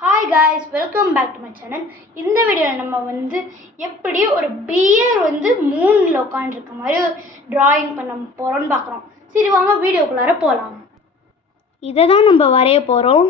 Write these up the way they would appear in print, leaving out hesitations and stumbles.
Hi guys, welcome back to my channel. இந்த வீடியோவில் நம்ம வந்து எப்படி ஒரு பியர் வந்து மூணில் உட்காந்துருக்க மாதிரி டிராயிங் பண்ண போகிறோம்னு பார்க்குறோம். சரி வாங்க வீடியோக்குள்ளார போகலாம். இதை தான் நம்ம வரைய போகிறோம்.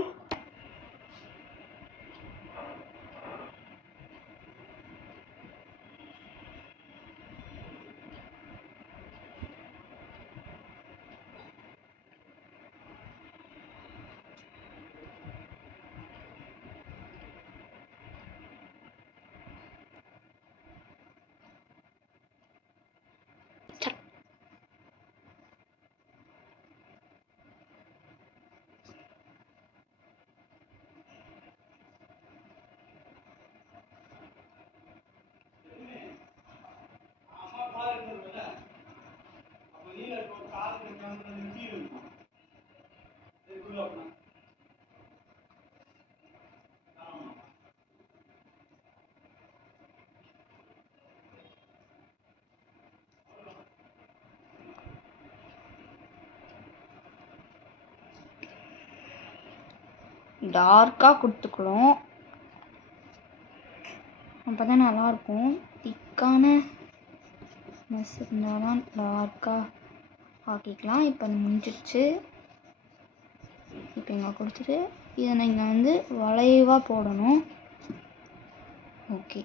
டார்க்காக கொடுத்துக்கணும், அப்போ தான் நல்லாயிருக்கும். திக்கான மெஸ் இருந்தால் தான் டார்க்காக ஆக்கிக்கலாம். இப்போ முடிஞ்சிடுச்சு. இப்போ இங்கே கொடுத்துட்டு இதை நீங்கள் வந்து வளைவாக போடணும். ஓகே,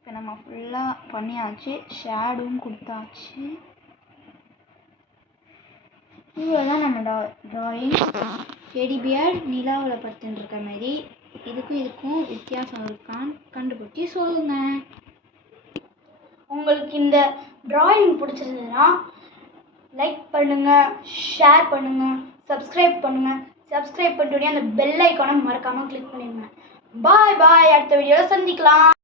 இப்போ நம்ம ஃபுல்லாக பண்ணியாச்சு, ஷேடும் கொடுத்தாச்சு. இவ்வளோதான் நம்ம ட்ராயிங். டெடி பியர் நிலாவில் படுத்துட்டுருக்க மாதிரி. இதுக்கும் வித்தியாசம் இருக்கான்னு கண்டுபிடிச்சி சொல்லுங்கள். உங்களுக்கு இந்த ட்ராயிங் பிடிச்சிருந்ததுன்னா லைக் பண்ணுங்கள், ஷேர் பண்ணுங்கள், சப்ஸ்கிரைப் பண்ணுங்கள். சப்ஸ்கிரைப் பண்ணிட்டு அந்த பெல் ஐக்கானை மறக்காமல் கிளிக் பண்ணிடுங்க. பாய் பாய், அடுத்த வீடியோவில் சந்திக்கலாம்.